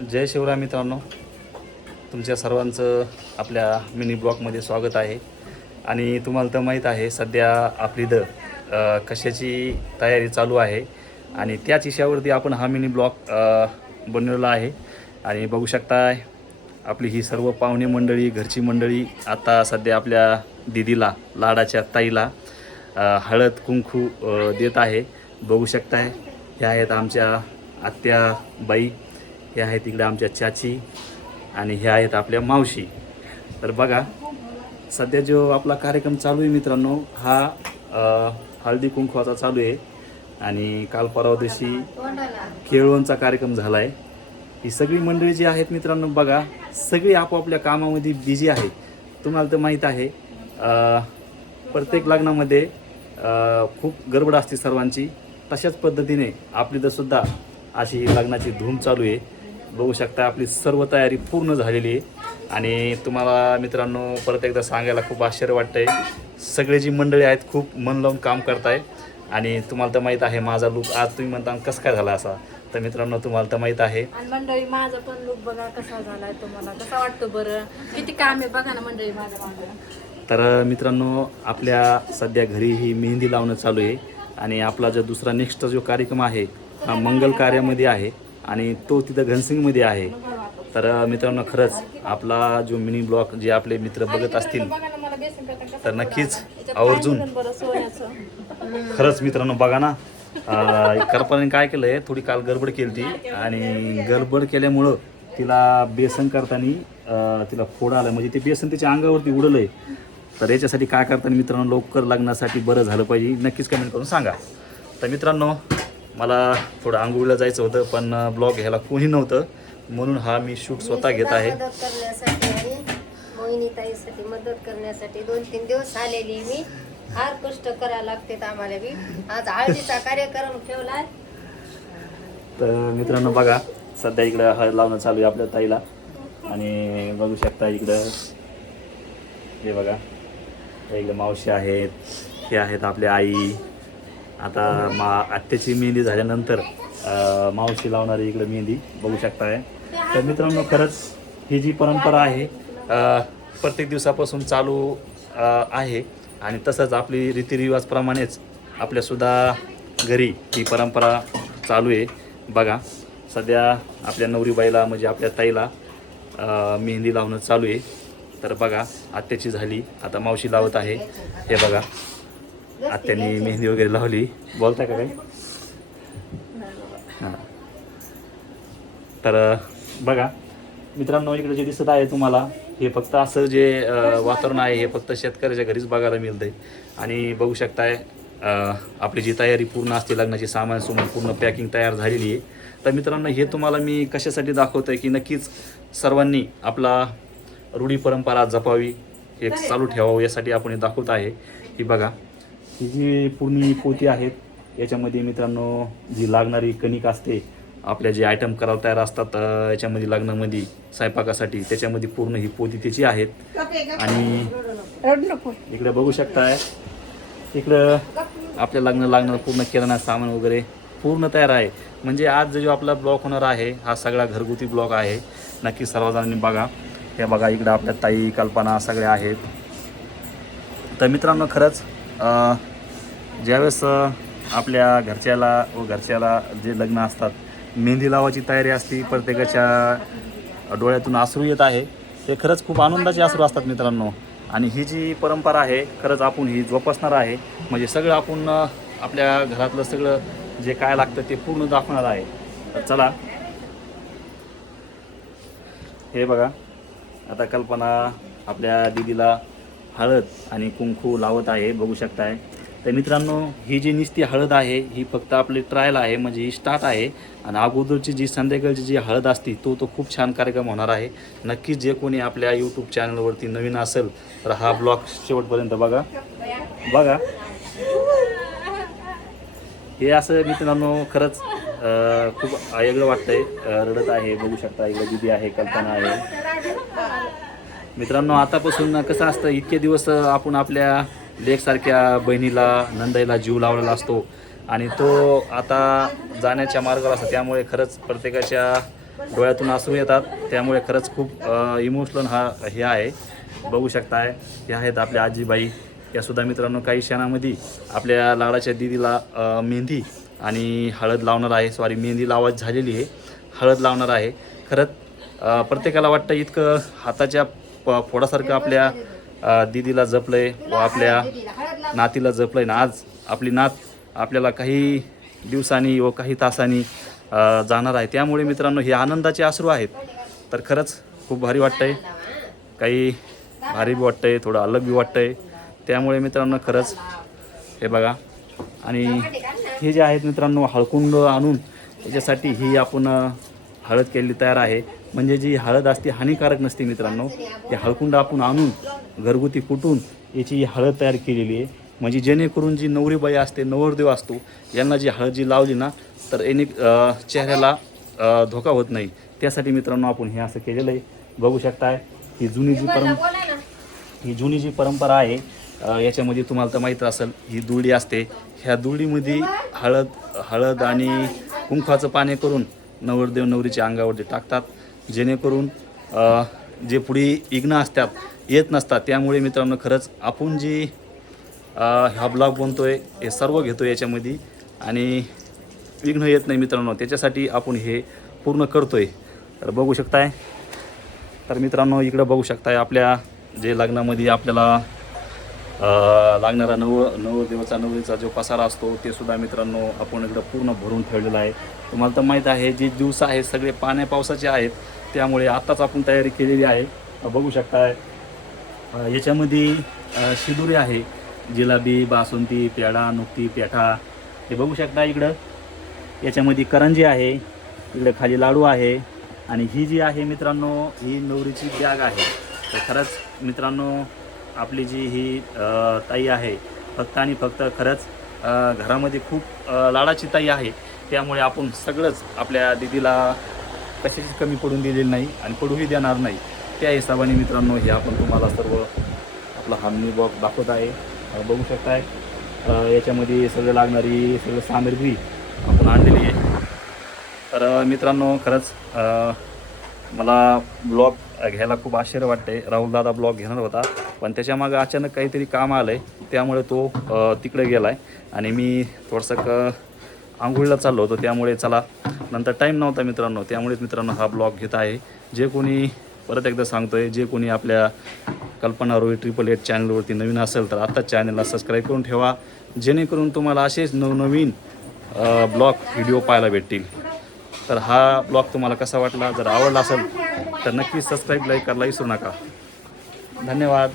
जय शिवराय मित्रांनो, तुमच्या सर्वांचं आपल्या मिनी ब्लॉगमध्ये स्वागत आहे. आणि तुम्हाला तर माहीत आहे सध्या आपली कशाची तयारी चालू आहे आणि त्याच विषयावरती आपण हा मिनी ब्लॉग बनवलेला आहे. आणि बघू शकताय आपली ही सर्व पाहुणे मंडळी, घरची मंडळी आता सध्या आपल्या दीदीला, लाडाच्या ताईला हळद कुंकू देत आहे. बघू शकताय ह्या आहेत आमच्या आत्याबाई, हे आहेत इकडे आमच्या चाची आणि ह्या आहेत आपल्या मावशी. तर बघा सध्या जो आपला कार्यक्रम चालू आहे मित्रांनो, हा हळदी कुंकवाचा चालू आहे. आणि काल परवा दिवशी केळवणचा कार्यक्रम झाला आहे. ही सगळी मंडळी जी आहेत मित्रांनो, बघा सगळी आपापल्या कामामध्ये बिझी आहेत. तुम्हाला तर माहीत आहे प्रत्येक लग्नामध्ये खूप गडबड असते सर्वांची. तशाच पद्धतीने आपली तर सुद्धा अशी लग्नाची धूम चालू आहे. बघू शकता आपली सर्व तयारी पूर्ण झालेली आहे. आणि तुम्हाला मित्रांनो परत एकदा सांगायला खूप आश्चर्य वाटतं आहे, सगळे जी मंडळी आहेत खूप मन लावून काम करत आहे. आणि तुम्हाला तर माहीत आहे माझा लूक आज तुम्ही म्हणता कसं काय झाला असा, तर मित्रांनो तुम्हाला तर माहीत आहे. आणि मंडळी माझा पण लुक बघा कसा झालाय, तुम्हाला कसा वाटतो बरं, किती काम आहे बघा ना मंडळी माझ्या मागं. तर मित्रांनो आपल्या सध्या घरी ही मेहंदी लावणं चालू आहे. आणि आपला जो दुसरा नेक्स्ट जो कार्यक्रम आहे हा मंगल कार्यामध्ये आहे आणि तो तिथं घनसिंगमध्ये आहे. तर मित्रांनो खरंच आपला जो मिनी ब्लॉग जे आपले मित्र बघत असतील तर नक्कीच आवर्जून खरंच मित्रांनो बघा ना, करपाने काय केलं आहे, थोडी काल गडबड केली ती आणि गडबड केल्यामुळं तिला बेसन करताना तिला फोड आलं, म्हणजे ते बेसन तिच्या अंगावरती उडलं आहे. तर याच्यासाठी काय करताना मित्रांनो लवकर लग्नासाठी बरं झालं पाहिजे, नक्कीच कमेंट करून सांगा. तर मित्रांनो मला थोडं आंघोळीला जायचं होतं पण ब्लॉग घ्यायला कोणी नव्हतं, म्हणून हा मी शूट स्वतः घेत आहे. मदत करण्यासाठी आणि मोहिनीताईसाठी मदत करण्यासाठी 2-3 दिवस आलेली मी. फार कष्ट करायला लागते आम्हाला बी. आज हळदीचा कार्यक्रम ठेवलाय. तर मित्रांनो बघा सध्या इकडं हळद लावणं चालू आहे आपल्या ताईला. आणि बघू शकता इकडं हे बघा इकडे मावशी आहेत, हे आहेत आपल्या आई. आता आत्याची मेहंदी झाल्यानंतर मावशी लावणारी इकडे मेहंदी बघू शकताय. तर मित्रांनो खरंच ही जी परंपरा आहे प्रत्येक दिवसापासून चालू आहे. आणि तसंच आपली रीतिरिवाजप्रमाणेच आपल्यासुद्धा घरी ही परंपरा चालू आहे. बघा सध्या आपल्या नवरीबाईला म्हणजे आपल्या ताईला मेहंदी लावणं चालू आहे. तर बघा आत्याची झाली, आता मावशी लावत आहे. हे बघा आत्याने मेहंदी वगैरे लावली. बोलताय का काही? हां. तर बघा मित्रांनो इकडे जे दिसत आहे तुम्हाला, हे फक्त असं जे वातावरण आहे हे फक्त शेतकऱ्याच्या घरीच बघायला मिळतंय. आणि बघू शकताय आपली जी तयारी पूर्ण असते लग्नाची, सामान सुमान पूर्ण पॅकिंग तयार झालेली आहे. तर मित्रांनो हे तुम्हाला मी कशासाठी दाखवतो आहे की नक्कीच सर्वांनी आपला रूढी परंपरा जपावी, हे चालू ठेवावं यासाठी आपण हे दाखवत आहे. ही बघा ही जी पूर्ण पोती आहेत याच्यामध्ये मित्रांनो जी लागणारी कणिक असते, आपल्या जे आयटम करायला तयार असतात याच्यामध्ये लग्नामध्ये स्वयंपाकासाठी, त्याच्यामध्ये पूर्ण ही पोती त्याची आहेत. आणि इकडे बघू शकताय इकडं आपल्या लागणार पूर्ण किराणा सामान वगैरे पूर्ण तयार आहे. म्हणजे आज जो आपला ब्लॉग होणार आहे हा सगळा घरगुती ब्लॉग आहे, नक्की सर्वजणांनी बघा. हे बघा इकडं आपल्या ताई, कल्पना सगळ्या आहेत. तर मित्रांनो खरंच ज्यावेळेस आपल्या घरच्याला जे लग्न असतात मेहंदी लावायची तयारी असते, प्रत्येकाच्या डोळ्यातून अश्रू येत आहे. हे खरंच खूप आनंदाचे अश्रू असतात मित्रांनो. आणि ही जी परंपरा आहे खरंच आपण ही जोपासणार आहे, म्हणजे सगळं आपण आपल्या घरातलं सगळं जे काय लागतं ते पूर्ण दाखवणार आहे. तर चला हे बघा आता कल्पना आपल्या दीदीला हळद आणि कुंकू लावत आहे, बघू शकताय. तर मित्रांनो ही जी नुसती हळद आहे ही फक्त आपली ट्रायल आहे, म्हणजे ही स्टार्ट आहे. आणि अगोदरची जी संध्याकाळची जी हळद असते तो खूप छान कार्यक्रम होणार आहे. नक्कीच जे कोणी आपल्या यूट्यूब चॅनलवरती नवीन असेल तर हा ब्लॉग शेवटपर्यंत बघा. हे असं मित्रांनो खरंच खूप वेगळं वाटतंय, रडत आहे. बघू शकता इकडे दीदी आहे, कल्पना आहे. मित्रांनो आतापासून कसं असतं, इतके दिवस आपण आपल्या लेकसारख्या बहिणीला, नंदाईला जीव लावलेला असतो आणि तो आता जाण्याच्या मार्गावर असतो. त्यामुळे खरंच प्रत्येकाच्या डोळ्यातून अश्रू येतात. त्यामुळे खरंच खूप इमोशनल हे आहे. बघू शकताय हे आहेत आपल्या आजीबाई. यासुद्धा मित्रांनो काही क्षणामध्ये आपल्या लाडाच्या दीदीला मेहंदी आणि हळद लावणार आहे. मेहंदी लावायची झालेली आहे, हळद लावणार आहे. खरंच प्रत्येकाला वाटतं इतकं हाताच्या फोडासारखं आपल्या दीदीला जपलंय व आपल्या नातीला जपलंय ना. आज आपली नात आपल्याला काही दिवसांनी व काही तासांनी जाणार आहे. त्यामुळे मित्रांनो हे आनंदाचे अश्रू आहेत. तर खरंच खूप भारी वाटतंय, काही भारी बी वाटतंय, थोडं अलग बी वाटतंय. त्यामुळे मित्रांनो खरंच हे बघा. आणि हे जे आहेत मित्रांनो हळकुंड आणून याच्यासाठी ही आपण हळद केलेली तयार आहे. म्हणजे जी हळद असते हानिकारक नसते मित्रांनो. ते हळकुंड आपण आणून घरगुती कुटून याची हळद तयार केलेली आहे. म्हणजे जेणेकरून जी नवरीबाई असते, नवरदेव असतो, यांना जी हळद जी लावली ना तर याने चेहऱ्याला धोका होत नाही. त्यासाठी मित्रांनो आपण हे असं केलेलं आहे. बघू शकताय ही जुनी जी परंपरा आहे. याच्यामध्ये तुम्हाला तर माहीत असेल ही दुर्डी असते. ह्या दुर्डीमध्ये हळद आणि कुंकवाचं पाणी करून नवरदेव नवरीच्या अंगावरती टाकतात. जेणेकरून जे पुढे विघ्न असतात येत नसतात. त्यामुळे मित्रांनो खरंच आपण जी हा ब्लॉग बनतोय हे सर्व घेतो याच्यामध्ये आणि विघ्न येत नाही मित्रांनो. त्याच्यासाठी आपण हे पूर्ण करतोय. तर बघू शकताय. तर मित्रांनो इकडं बघू शकताय आपल्या जे लग्नामध्ये आपल्याला लागणारा नवरदेवाचा नवरीचा जो पसारा असतो ते सुद्धा मित्रांनो आपण इकडं पूर्ण भरून ठेवलेला आहे. तुम्हाला तर माहीत आहे जे दिवस आहेत सगळे पाण्या पावसाचे आहेत. त्यामुळे आत्ताच आपण तयारी केलेली आहे. बघू शकताय याच्यामध्ये शिदुरी आहे, जिलाबी, बासुंदी, पेढा, नुक्ती, पेठा. हे बघू शकता इकडं. याच्यामध्ये करंजी आहे, इकडं खाली लाडू आहे. आणि ही जी आहे मित्रांनो ही नवरीची बॅग आहे. तर खरंच मित्रांनो आपली जी ही ताई आहे फक्त आणि फक्त खरंच घरामध्ये खूप लाडाची ताई आहे. त्यामुळे आपण सगळंच आपल्या दीदीला कशाची कमी पडून दिलेली नाही आणि पडूही देणार नाही. त्या हिशोबाने मित्रांनो हे आपण तुम्हाला सर्व आपला हा मिनी बॉक्स दाखवत आहे. बघू शकताय याच्यामध्ये सगळं लागणारी सगळं सामग्री आपण आणलेली आहे. तर मित्रांनो खरंच मला ब्लॉग घ्यायला खूप आश्चर्य वाटते. राहुलदादा ब्लॉग घेणार होता पण त्याच्यामागं अचानक काहीतरी काम आलं आहे. त्यामुळे तो तिकडे गेला आहे आणि मी थोडंसं आंघोळीला चाललो होतो. त्यामुळे चला नंतर टाईम नव्हता मित्रांनो. त्यामुळेच मित्रांनो हा ब्लॉग घेत आहे. जे कोणी परत एकदा सांगतोय जे कोणी आपल्या कल्पना रोहित 888 चॅनलवरती नवीन असेल तर आत्ताच चॅनलला सबस्क्राईब करून ठेवा. जेणेकरून तुम्हाला असेच नवनवीन ब्लॉग व्हिडिओ पाहायला भेटतील. तर हा ब्लॉग तुम्हाला कसा वाटला, जर आवडला असेल तर नक्की सबस्क्राईब लाईक करायला विसरू नका. धन्यवाद.